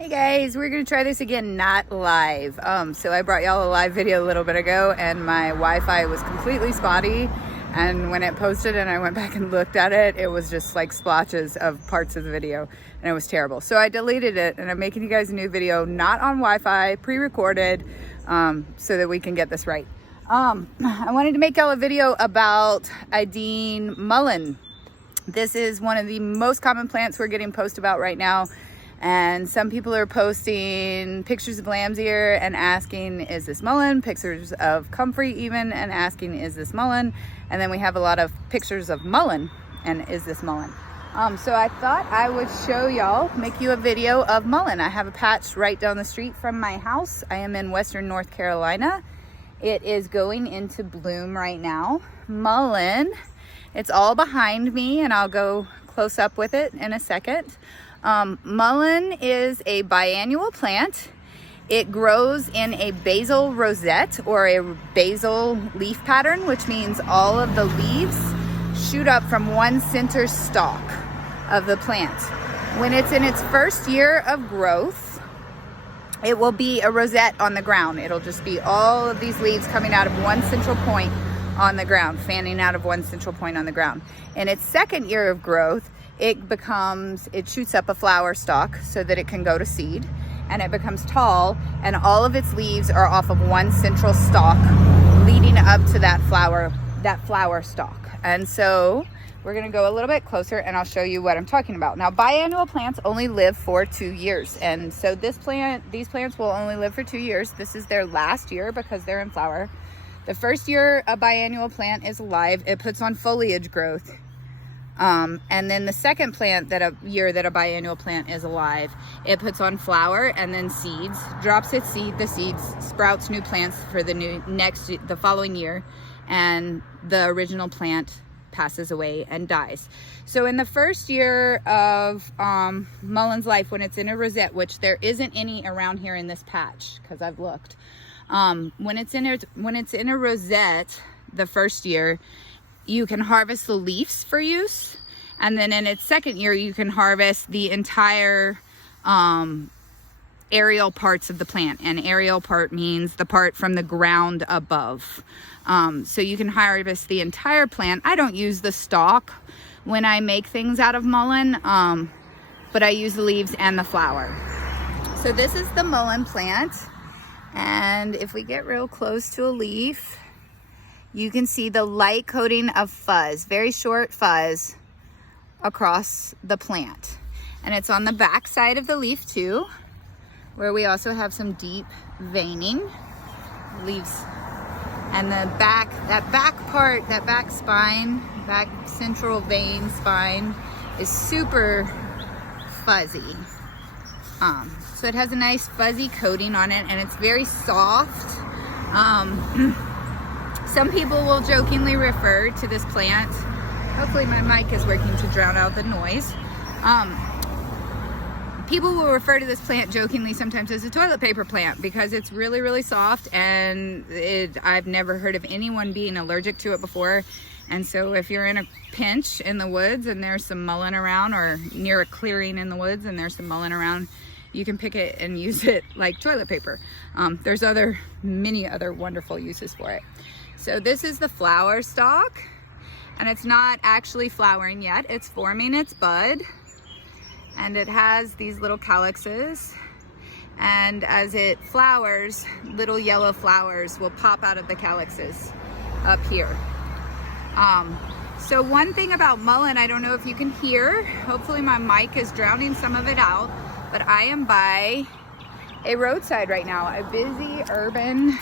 Hey guys, we're gonna try this again, not live. So I brought y'all a live video a little bit ago and my Wi-Fi was completely spotty, and when it posted and I went back and looked at it, it was just like splotches of parts of the video and it was terrible. So I deleted it and I'm making you guys a new video, not on Wi-Fi, pre-recorded, so that we can get this right. I wanted to make y'all a video about Ideen mullein. This is one of the most common plants we're getting posts about right now. And some people are posting pictures of lamb's ear and asking, is this mullein? Pictures of comfrey even and asking, is this mullein? And then we have a lot of pictures of mullein and is this mullein? So I thought I would show y'all, make you a video of mullein. I have a patch right down the street from my house. I am in Western North Carolina. It is going into bloom right now. Mullein, it's all behind me and I'll go close up with it in a second. Mullein is a biannual plant. It grows in a basal rosette or a basal leaf pattern, which means all of the leaves shoot up from one center stalk of the plant. When it's in its first year of growth, it will be a rosette on the ground. It'll just be all of these leaves coming out of one central point on the ground, fanning out of one central point on the ground. In its second year of growth, it shoots up a flower stalk so that it can go to seed, and it becomes tall, and all of its leaves are off of one central stalk leading up to that flower stalk. And so we're gonna go a little bit closer and I'll show you what I'm talking about. Now, biannual plants only live for 2 years. And so these plants will only live for 2 years. This is their last year because they're in flower. The first year a biannual plant is alive, it puts on foliage growth. And then the second year that a biannual plant is alive, it puts on flower and then seeds, drops its seed, the seeds sprouts new plants for the following year, and the original plant passes away and dies. So in the first year of mullein's life, when it's in a rosette, which there isn't any around here in this patch because I've looked, when it's in a rosette the first year, you can harvest the leaves for use, and then in its second year you can harvest the entire aerial parts of the plant. And aerial part means the part from the ground above. So you can harvest the entire plant. I don't use the stalk when I make things out of mullein, but I use the leaves and the flower. So this is the mullein plant, and if we get real close to a leaf, you can see the light coating of fuzz, very short fuzz across the plant. And it's on the back side of the leaf too, where we also have some deep veining leaves. And that back central vein spine is super fuzzy. So it has a nice fuzzy coating on it and it's very soft. Some people will jokingly refer to this plant, hopefully my mic is working to drown out the noise. People will refer to this plant jokingly sometimes as a toilet paper plant because it's really, really soft, and I've never heard of anyone being allergic to it before. And so if you're in a pinch in the woods and there's some mullein around, or near a clearing in the woods and there's some mullein around, you can pick it and use it like toilet paper. There's many other wonderful uses for it. So this is the flower stalk, and it's not actually flowering yet. It's forming its bud, and it has these little calyxes. And as it flowers, little yellow flowers will pop out of the calyxes up here. So one thing about mullein, I don't know if you can hear, hopefully my mic is drowning some of it out, but I am by a roadside right now, a busy urban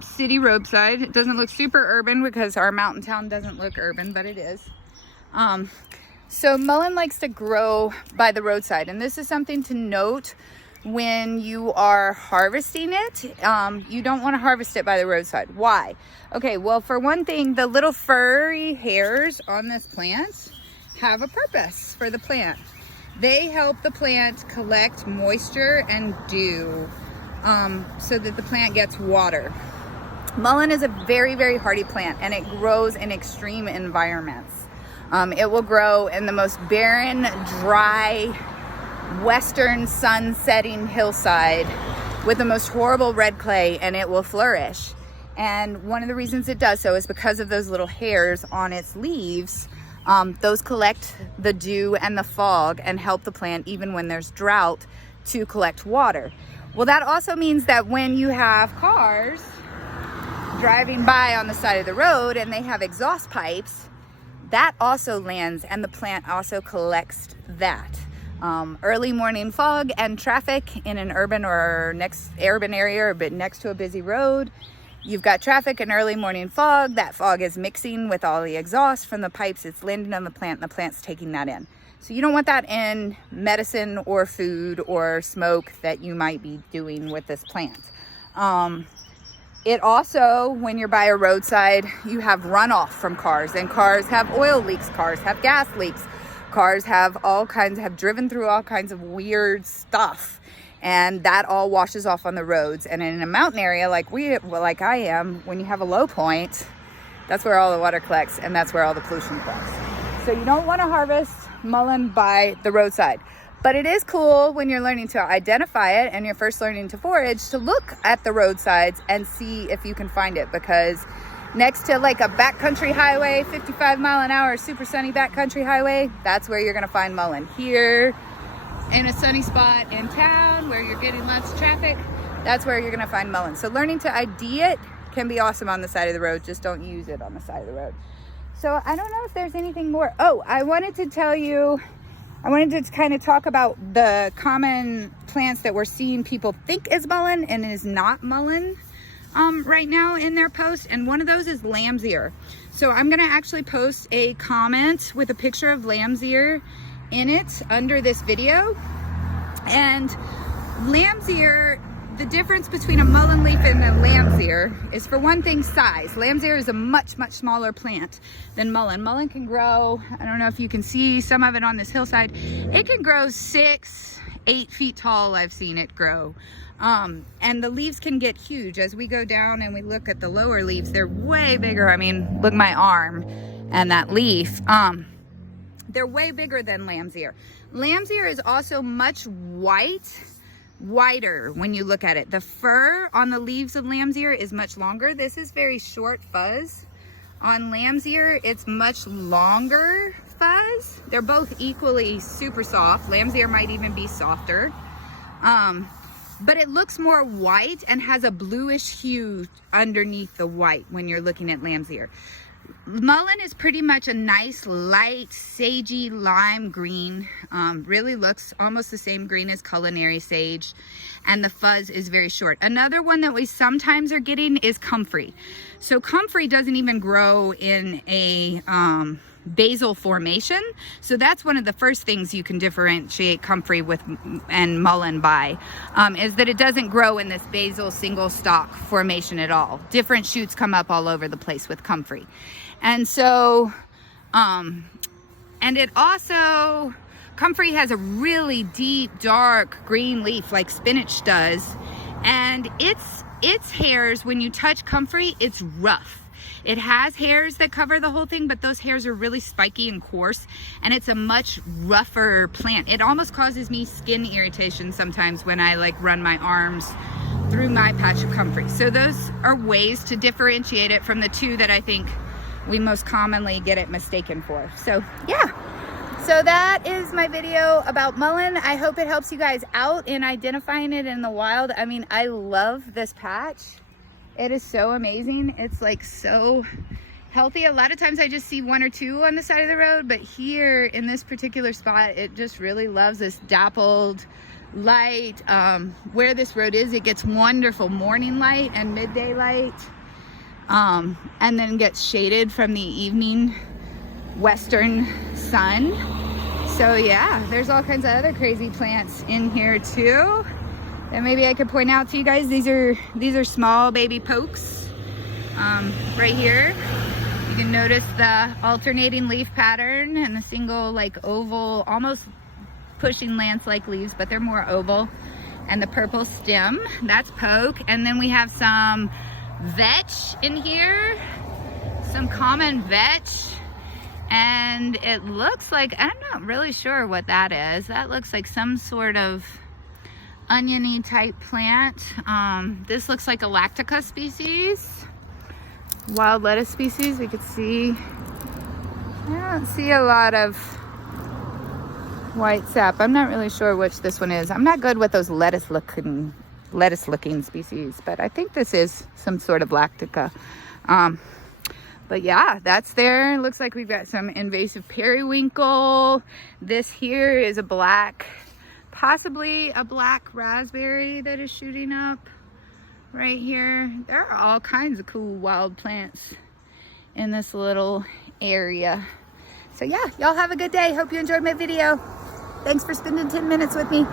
city roadside. It doesn't look super urban because our mountain town doesn't look urban, but it is. So mullein likes to grow by the roadside, and this is something to note when you are harvesting it. You don't want to harvest it by the roadside. Why? Okay, well, for one thing, the little furry hairs on this plant have a purpose for the plant. They help the plant collect moisture and dew, so that the plant gets water. Mullein is a very, very hardy plant, and it grows in extreme environments. It will grow in the most barren, dry western sun setting hillside with the most horrible red clay, and it will flourish. And one of the reasons it does so is because of those little hairs on its leaves. Those collect the dew and the fog and help the plant, even when there's drought, to collect water. Well, that also means that when you have cars driving by on the side of the road and they have exhaust pipes, that also lands and the plant also collects that. Early morning fog and traffic in an urban or urban area or next to a busy road. You've got traffic and early morning fog. That fog is mixing with all the exhaust from the pipes. It's landing on the plant and the plant's taking that in. So you don't want that in medicine or food or smoke that you might be doing with this plant. It also, when you're by a roadside, you have runoff from cars, and cars have oil leaks, cars have gas leaks, cars have driven through all kinds of weird stuff, and that all washes off on the roads. And in a mountain area like I am, when you have a low point, that's where all the water collects and that's where all the pollution collects. So you don't want to harvest mullein by the roadside. But it is cool when you're learning to identify it and you're first learning to forage to look at the roadsides and see if you can find it, because next to like a backcountry highway, 55 mile an hour, super sunny backcountry highway, that's where you're gonna find mullein. Here in a sunny spot in town where you're getting lots of traffic, that's where you're gonna find mullein. So learning to ID it can be awesome on the side of the road, just don't use it on the side of the road. So I don't know if there's anything more. Oh, I wanted to kind of talk about the common plants that we're seeing people think is mullein and is not mullein right now in their posts. And one of those is lamb's ear. So I'm going to actually post a comment with a picture of lamb's ear in it under this video. And lamb's ear, the difference between a mullein leaf and a lamb's ear is, for one thing, size. Lamb's ear is a much smaller plant than mullein. Mullein can grow, I don't know if you can see some of it on this hillside, it can grow 6-8 feet tall. I've seen it grow. And the leaves can get huge. As we go down and we look at the lower leaves, they're way bigger. I mean, look at my arm and that leaf. They're way bigger than lamb's ear. Lamb's ear is also much whiter when you look at it. The fur on the leaves of lamb's ear is much longer. This is very short fuzz. On lamb's ear, it's much longer fuzz. They're both equally super soft. Lamb's ear might even be softer. But it looks more white and has a bluish hue underneath the white when you're looking at lamb's ear. Mullein is pretty much a nice light sagey lime green. Really looks almost the same green as culinary sage, and the fuzz is very short. Another one that we sometimes are getting is comfrey. So comfrey doesn't even grow in a basal formation, so that's one of the first things you can differentiate comfrey with and mullein by, is that it doesn't grow in this basal single stalk formation at all. Different shoots come up all over the place with comfrey. And so and it also, comfrey has a really deep dark green leaf like spinach does, and its hairs, when you touch comfrey, it's rough. It has hairs that cover the whole thing, but those hairs are really spiky and coarse, and it's a much rougher plant. It almost causes me skin irritation sometimes when I like run my arms through my patch of comfrey. So those are ways to differentiate it from the two that I think we most commonly get it mistaken for. So yeah, so that is my video about mullein. I hope it helps you guys out in identifying it in the wild. I mean, I love this patch. It is so amazing. It's like so healthy. A lot of times I just see one or two on the side of the road, but here in this particular spot, it just really loves this dappled light. Where this road is, it gets wonderful morning light and midday light, and then gets shaded from the evening western sun. So yeah, there's all kinds of other crazy plants in here too that maybe I could point out to you guys. These are small baby pokes. Right here, you can notice the alternating leaf pattern and the single like oval, almost pushing lance-like leaves, but they're more oval. And the purple stem, that's poke. And then we have some vetch in here, some common vetch. And it looks like, I'm not really sure what that is. That looks like some sort of oniony type plant. This looks like a lactica species, wild lettuce species. We could see, I don't see a lot of white sap. I'm not really sure which this one is. I'm not good with those lettuce looking species, but I think this is some sort of lactica. But yeah, that's there. It looks like we've got some invasive periwinkle. This here is a black, possibly a black raspberry that is shooting up right here. There are all kinds of cool wild plants in this little area. So yeah, y'all have a good day. Hope you enjoyed my video. Thanks for spending 10 minutes with me.